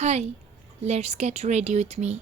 Hi, let's get ready with me.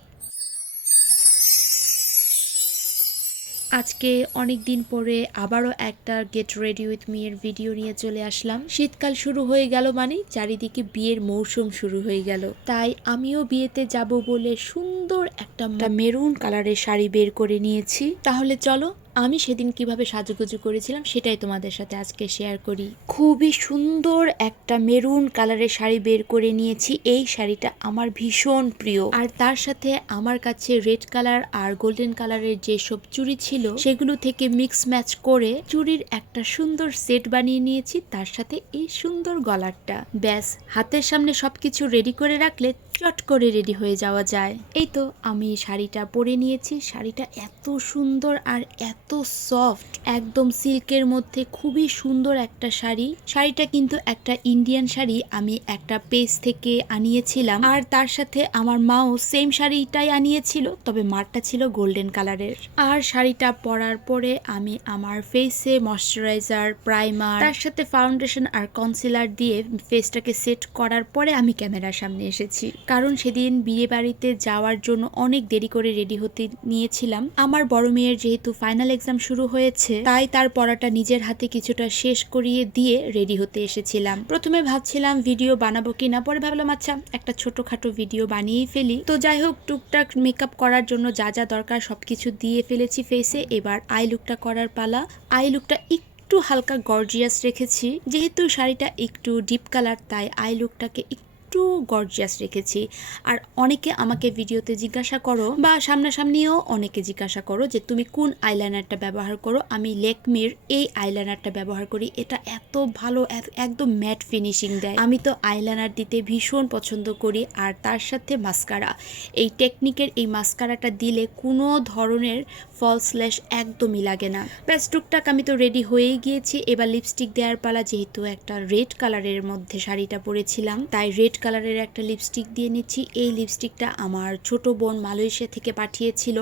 আজকে অনেক দিন পরে আবারও একটা গেট রেডি উইথ মি এর ভিডিও নিয়ে চলে আসলাম। শীতকাল শুরু হয়ে গেল মানে চারিদিকে বিয়ের মৌসুম শুরু হয়ে গেল, তাই আমিও বিয়েতে যাব বলে সুন্দর একটা মেরুন কালারের শাড়ি বের করে নিয়েছি। তাহলে চলো আমি সেদিন কিভাবে সাজুগুজু করেছিলাম সেটাই তোমাদের সাথে আজকে শেয়ার করি। খুবই সুন্দর একটা মেরুন কালারের শাড়ি বের করে নিয়েছি। এই শাড়িটা আমার ভীষণ প্রিয়, আর তার সাথে আমার কাছে রেড কালার আর গোল্ডেন কালারের যেসব চুড়ি ছিল সেগুলো থেকে মিক্স ম্যাচ করে চুড়ির একটা সুন্দর সেট বানিয়ে নিয়েছি। তার সাথে এই সুন্দর গলারটা, ব্যাস হাতের সামনে সবকিছু রেডি করে রাখলে চট করে রেডি হয়ে যাওয়া যায়। এই তো আমি শাড়িটা পরে নিয়েছি। শাড়িটা এত সুন্দর আর এত সফট, একদম সিল্কের মধ্যে খুবই সুন্দর একটা শাড়ি। শাড়িটা কিন্তু একটা ইন্ডিয়ান শাড়ি, আমি একটা পেজ থেকে আনিয়েছিলাম, আর তার সাথে আমার মাও সেম শাড়িটাই আনিয়েছিল, তবে মারটা ছিল গোল্ডেন কালারের। আর শাড়িটা পরার পরে আমি আমার ফেসে ময়শ্চারাইজার, প্রাইমার, তার সাথে ফাউন্ডেশন আর কনসিলার দিয়ে ফেসটাকে সেট করার পরে আমি ক্যামেরার সামনে এসেছি, কারণ সেদিন বিয়ে বাড়িতে যাওয়ার জন্য অনেক দেরি করে রেডি হতে নিয়েছিলাম। আমার বড় মেয়ের যেহেতু ফাইনাল এক্সাম শুরু হয়েছে, তাই তার পড়াটা নিজের হাতে কিছুটা শেষ করিয়ে দিয়ে রেডি হতে এসেছিলাম। প্রথমে ভাবছিলাম ভিডিও বানাবো কিনা, পরে ভাবলাম আচ্ছা একটা ছোটখাটো ভিডিও বানিয়েই ফেলি। তো যাই হোক, টুকটাক মেকআপ করার জন্য যা যা দরকার সবকিছু দিয়ে ফেলেছি ফেসে। এবার আই লুকটা করার পালা। আই লুকটা একটু হালকা গর্জিয়াস রেখেছি, যেহেতু শাড়িটা একটু ডিপ কালার তাই আই লুকটাকে একটু গর্জিয়াস রেখেছি। আর অনেকে আমাকে ভিডিওতে জিজ্ঞাসা করো বা সামনাসামনিও অনেকে জিজ্ঞাসা করো যে তুমি কোন আইলাইনারটা ব্যবহার করো। আমি ল্যাকমির এই আইলাইনারটা ব্যবহার করি। এটা এত ভালো, একদম ম্যাট ফিনিশিং দেয়। আমি তো আইলাইনার দিতে ভীষণ পছন্দ করি। আর তার সাথে মাস্কারা, এই টেকনিকের এই মাস্কারাটা দিলে কোনো ধরনের ফলস ল্যাশ একদমই লাগে না। ব্যাস টুকটাক আমি তো রেডি হয়েই গিয়েছি। এবার লিপস্টিক দেওয়ার পালা। যেহেতু একটা রেড কালারের মধ্যে শাড়িটা পরেছিলাম, তাই রেড কালারের একটা লিপস্টিক দিয়ে নিচ্ছি। এই লিপস্টিকটা আমার ছোট বোন মালয়েশিয়া থেকে পাঠিয়েছিল।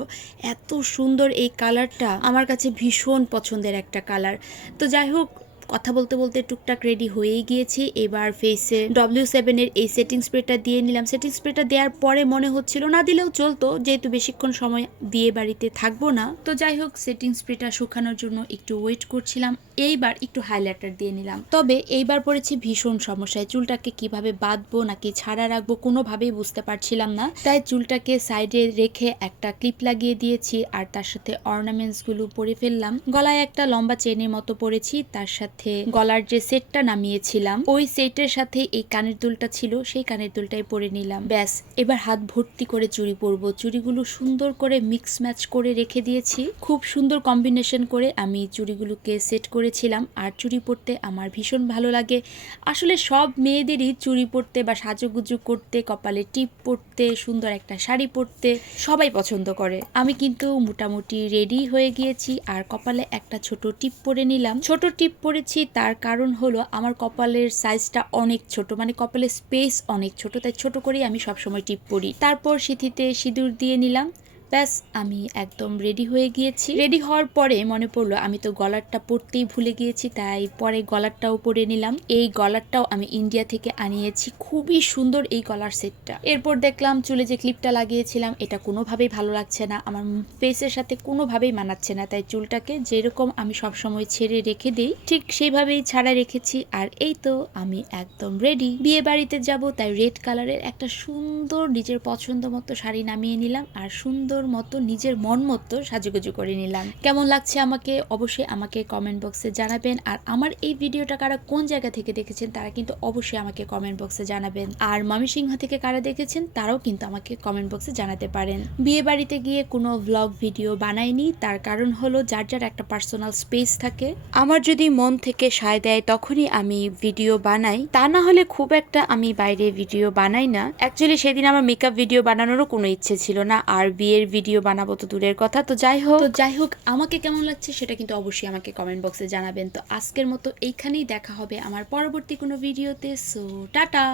এত সুন্দর এই কালারটা, আমার কাছে ভীষণ পছন্দের একটা কালার। তো যাই হোক, কথা বলতে বলতে টুকটাক রেডি হয়েই গিয়েছি। এবার ফেসে W7 এর এই সেটিং স্প্রেটা দিয়ে নিলাম। সেটিং স্প্রেটা দেওয়ার পরে মনে হচ্ছিল না দিলেও চলতো, যেহেতু বেশিক্ষণ সময় বিয়ে বাড়িতে থাকবো না। তো যাই হোক, সেটিং স্প্রেটা শুকানোর জন্য একটু ওয়েট করছিলাম। এইবার একটু হাইলাইটার দিয়ে নিলাম। তবে এইবার পড়েছি ভীষণ সমস্যায়। চুলটাকে কিভাবে বাঁধবো নাকি ছাড়া রাখবো কোনোভাবেই বুঝতে পারছিলাম না, তাই চুলটাকে সাইডে রেখে একটা ক্লিপ লাগিয়ে দিয়েছি। আর তার সাথে অর্নামেন্টস গুলো পরে ফেললাম। গলায় একটা লম্বা চেনের মতো পরেছি, তার সাথে গলার যে সেটটা নামিয়েছিলাম ওই সেটের সাথে এই কানের দুলটা ছিল, সেই কানের দুলটাই পরে নিলাম। ব্যাস এবার হাত ভর্তি করে চুড়ি পরবো। চুড়িগুলো সুন্দর করে মিক্স ম্যাচ করে রেখে দিয়েছি। খুব সুন্দর কম্বিনেশন করে আমি চুড়িগুলোকে সেট করেছিলাম। আর চুড়ি পরতে আমার ভীষণ ভালো লাগে। আসলে সব মেয়েদেরই চুড়ি পরতে বা সাজুগুজু করতে, কপালে টিপ পরতে, সুন্দর একটা শাড়ি পরতে সবাই পছন্দ করে। আমি কিন্তু মোটামুটি রেডি হয়ে গিয়েছি। আর কপালে একটা ছোট টিপ পরে নিলাম। ছোট টিপ পরেছি তার কারণ হলো আমার কপালের সাইজটা অনেক ছোট, মানে কপালের স্পেস অনেক ছোট, তাই ছোট করেই আমি সবসময় টিপ পরি। তারপর সিঁথিতে সিঁদুর দিয়ে নিলাম। ব্যাস আমি একদম রেডি হয়ে গিয়েছি। রেডি হওয়ার পরে মনে পড়লো আমি তো গলারটা পরতেই ভুলে গিয়েছি, তাই পরে গলারটাও পরে নিলাম। এই গলারটাও আমি ইন্ডিয়া থেকে আনিয়েছি। খুবই সুন্দর এই গলার সেটটা। এরপর দেখলাম চুলে যে ক্লিপটা লাগিয়েছিলাম এটা কোনোভাবেই ভালো লাগছে না, আমার ফেসের সাথে কোনোভাবেই মানাচ্ছে না, তাই চুলটাকে যেরকম আমি সবসময় ছেড়ে রেখে দিই ঠিক সেইভাবেই ছাড়া রেখেছি। আর এই তো আমি একদম রেডি, বিয়ে বাড়িতে যাব। তাই রেড কালারের একটা সুন্দর নিজের পছন্দ মতো শাড়ি নামিয়ে নিলাম আর সুন্দর মতো নিজের মন মতো সাজুগুজু করে নিলাম। কেমন লাগছে আমাকে অবশ্যই আমাকে কমেন্ট বক্সে জানাবেন। আর আমার এই ভিডিওটা কারা কোন জায়গা থেকে দেখেছেন তারা কিন্তু অবশ্যই আমাকে কমেন্ট বক্সে জানাবেন। আর ময়মনসিংহ থেকে কারা দেখেছেন তারাও কিন্তু আমাকে কমেন্ট বক্সে জানাতে পারেন। বিয়ে বাড়িতে গিয়ে কোনো ভ্লগ ভিডিও বানাইনি, তার কারণ হলো যার যার একটা পার্সোনাল স্পেস থাকে। আমার যদি মন থেকে সায় দেয় তখনই আমি ভিডিও বানাই, তা না হলে খুব একটা আমি বাইরে ভিডিও বানাই না। অ্যাকচুয়ালি সেদিন আমার মেকআপ ভিডিও বানানোরও কোনো ইচ্ছে ছিল না, আর বিয়ের ভিডিও বানাবো তো দূরের কথা। তো যাই হোক আমাকে কেমন লাগছে সেটা কিন্তু অবশ্যই আমাকে কমেন্ট বক্সে জানাবেন। তো আজকের মতো এইখানেই দেখা হবে আমার পরবর্তী কোনো ভিডিওতে। So tata.